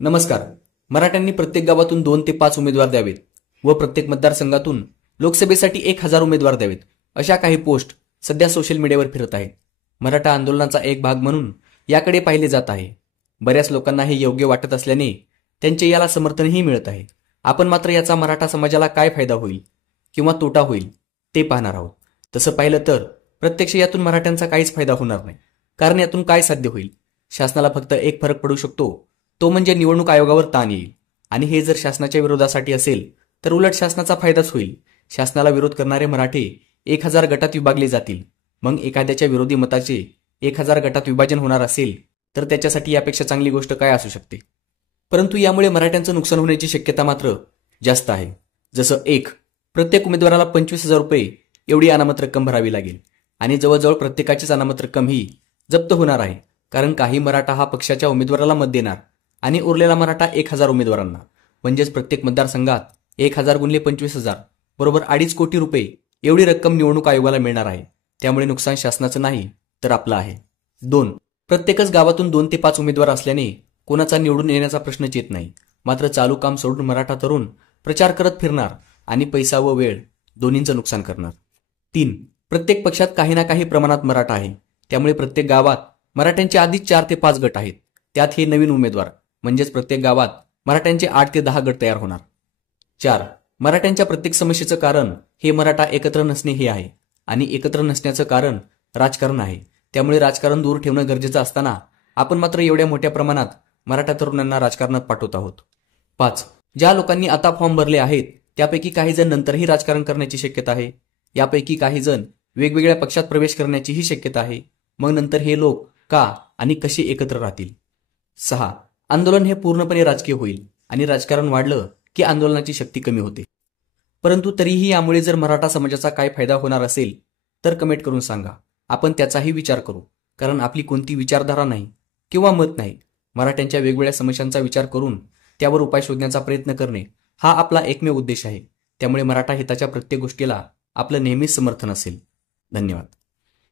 नमस्कार. मराठ्यांनी प्रत्येक गावातून 2 ते 5 उमेदवार द्यावेत व प्रत्येक मतदारसंघातून लोकसभेसाठी 1000 उमेदवार द्यावेत अशा काही पोस्ट सध्या सोशल मीडियावर फिरत आहेत. मराठा आंदोलनाचा एक भाग म्हणून याकडे पाहिले जात आहे. बऱ्याच लोकांना हे योग्य वाटत असल्याने त्यांचे याला समर्थनही मिळत आहे. आपण मात्र याचा मराठा समाजाला काय फायदा होईल किंवा तोटा होईल ते पाहणार आहोत. तसं पाहिलं तर प्रत्यक्ष यातून मराठ्यांचा काहीच फायदा होणार नाही. कारण यातून काय साध्य होईल? शासनाला फक्त एक फरक पडू शकतो, तो म्हणजे निवडणूक आयोगावर ताण येईल. आणि हे जर शासनाच्या विरोधासाठी असेल तर उलट शासनाचा फायदाच होईल. शासनाला विरोध करणारे मराठे 1000 गटात विभागले जातील. मग एखाद्याच्या विरोधी मताचे 1000 गटात विभाजन होणार असेल तर त्याच्यासाठी यापेक्षा चांगली गोष्ट काय असू शकते? परंतु यामुळे मराठ्यांचं नुकसान होण्याची शक्यता मात्र जास्त आहे. जसं प्रत्येक उमेदवाराला 25,000 रुपये एवढी अनामत रक्कम भरावी लागेल आणि जवळजवळ प्रत्येकाचीच अनामत रक्कम ही जप्त होणार आहे. कारण काही मराठा हा पक्षाच्या उमेदवाराला मत देणार आणि उरलेला मराठा 1000 उमेदवारांना. म्हणजेच प्रत्येक मतदारसंघात 1000 गुणिले 25,000 बरोबर 2.5 कोटी रुपये एवढी रक्कम निवडणूक आयोगाला मिळणार आहे. त्यामुळे नुकसान शासनाचं नाही तर आपलं आहे. 2. प्रत्येकच गावातून 2 ते 5 उमेदवार असल्याने कोणाचा निवडून येण्याचा प्रश्नच येत नाही. मात्र चालू काम सोडून मराठा तरुण प्रचार करत फिरणार आणि पैसा व वेळ दोन्हींचं नुकसान करणार. 3. प्रत्येक पक्षात काही ना काही प्रमाणात मराठा आहे. त्यामुळे प्रत्येक गावात मराठ्यांचे आधीच 4 ते 5 गट आहेत. त्यात हे नवीन उमेदवार म्हणजेच प्रत्येक गावात मराठ्यांचे 8 ते 10 गट तयार होणार. 4. मराठ्यांच्या प्रत्येक समस्येचं कारण हे मराठा एकत्र नसणे हे आहे आणि एकत्र नसण्याचं कारण राजकारण आहे. त्यामुळे राजकारण दूर ठेवणं गरजेचं असताना आपण मात्र एवढ्या मोठ्या प्रमाणात मराठा तरुणांना राजकारणात पाठवत आहोत. 5. ज्या लोकांनी आता फॉर्म भरले आहेत त्यापैकी काही जण नंतरही राजकारण करण्याची शक्यता आहे. यापैकी काही जण वेगवेगळ्या पक्षात प्रवेश करण्याचीही शक्यता आहे. मग नंतर हे लोक का आणि कसे एकत्र राहतील? 6. आंदोलन हे पूर्णपणे राजकीय होईल आणि राजकारण वाढलं की आंदोलनाची शक्ती कमी होते. परंतु तरीही यामुळे जर मराठा समाजाचा काय फायदा होणार असेल तर कमेंट करून सांगा. आपण त्याचाही विचार करू. कारण आपली कोणती विचारधारा नाही किंवा मत नाही. मराठ्यांच्या वेगवेगळ्या समस्यांचा विचार करून त्यावर उपाय शोधण्याचा प्रयत्न करणे हा आपला एकमेव उद्देश आहे. त्यामुळे मराठा हिताच्या प्रत्येक गोष्टीला आपलं नेहमीच समर्थन असेल. धन्यवाद.